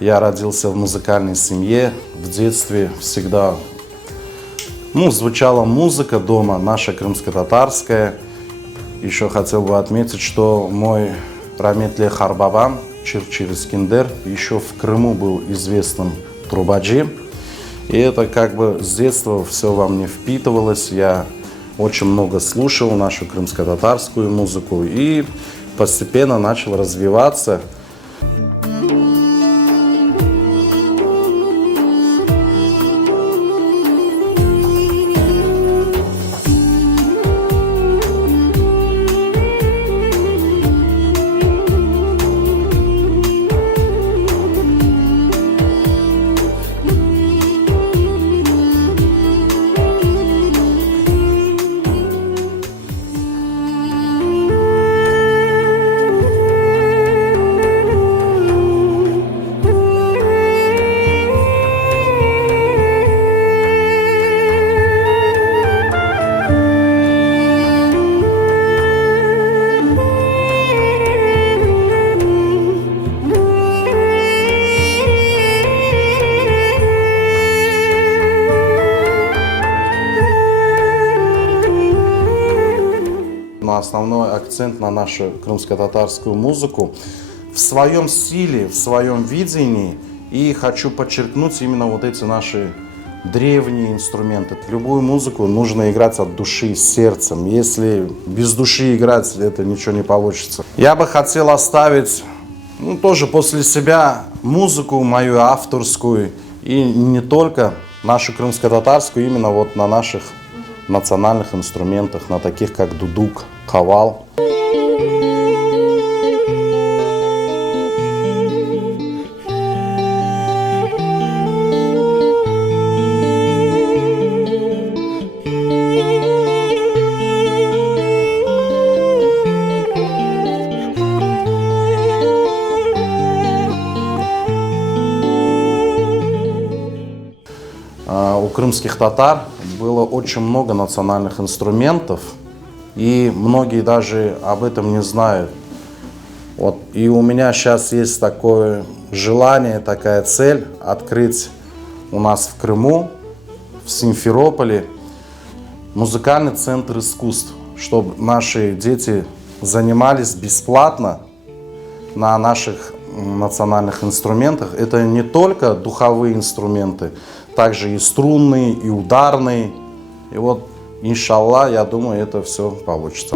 Я родился в музыкальной семье. В детстве всегда звучала музыка дома, наша крымско-татарская. Еще хотел бы отметить, что мой Раметле Харбабан, Чирчир Искендер, еще в Крыму был известным трубаджи. И это как бы с детства все во мне впитывалось. Я очень много слушал нашу крымско-татарскую музыку и постепенно начал развиваться. Основной акцент на нашу крымско-татарскую музыку в своем стиле, в своем видении. И хочу подчеркнуть именно вот эти наши древние инструменты. Любую музыку нужно играть от души, сердцем. Если без души играть, это ничего не получится. Я бы хотел оставить тоже после себя музыку мою авторскую. И не только нашу крымско-татарскую, именно вот на наших национальных инструментах, на таких как дудук, кавал. У крымских татар было очень много национальных инструментов, и многие даже об этом не знают. И у меня сейчас есть такое желание, такая цель открыть у нас в Крыму, в Симферополе, музыкальный центр искусств, чтобы наши дети занимались бесплатно на наших национальных инструментах. Это не только духовые инструменты, также и струнные, и ударные. И иншаллах, я думаю, это все получится.